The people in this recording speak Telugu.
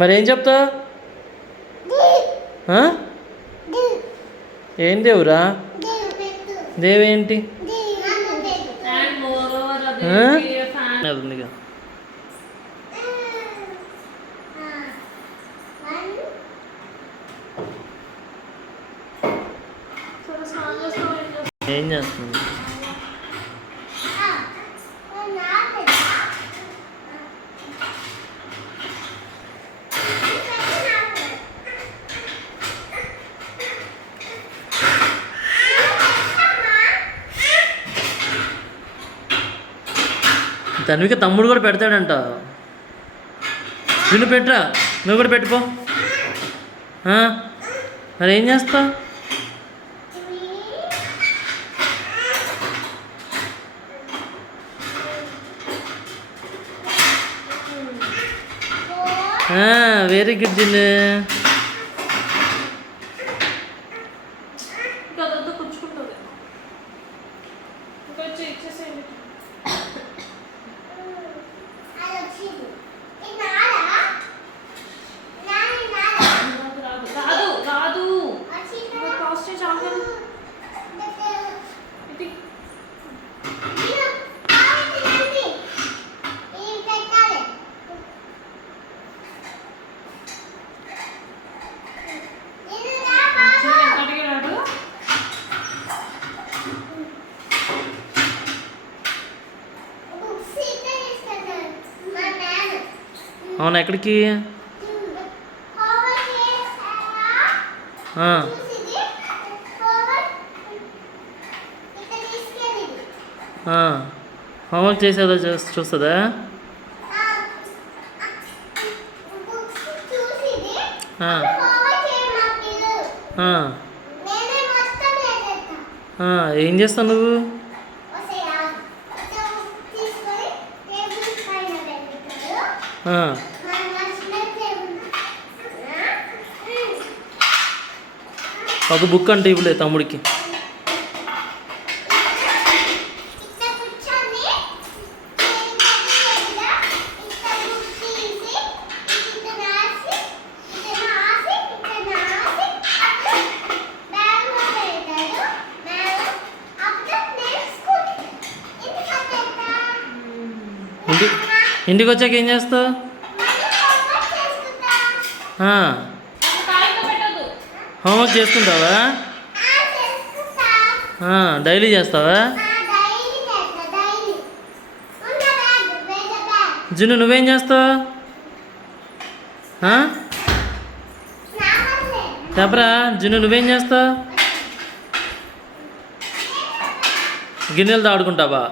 మరి ఏం చెప్తావు? ఏం దేవురా? దేవేంటి? ఏం చేస్తుంది? తన్విక తమ్ముడు కూడా పెడతాడంట. నిన్ను పెట్టరా, నువ్వు కూడా పెట్టుకో. మరి ఏం చేస్తావు? Very good gin. అవునా, ఎక్కడికి? హోంవర్క్ చేసేదో చూస్తుందా? ఏం చేస్తావు నువ్వు? ఒక బుక్ అంటే ఇవ్వలేదు తమ్ముడికి. ఇంటికి వచ్చాక ఏం చేస్తావు? హోంవర్క్ చేసుకుంటావా? డైలీ చేస్తావా? జున్ను నువ్వేం చేస్తావు? చెప్పరా జున్ను, నువ్వేం చేస్తావు? గిన్నెలతో ఆడుకుంటావా?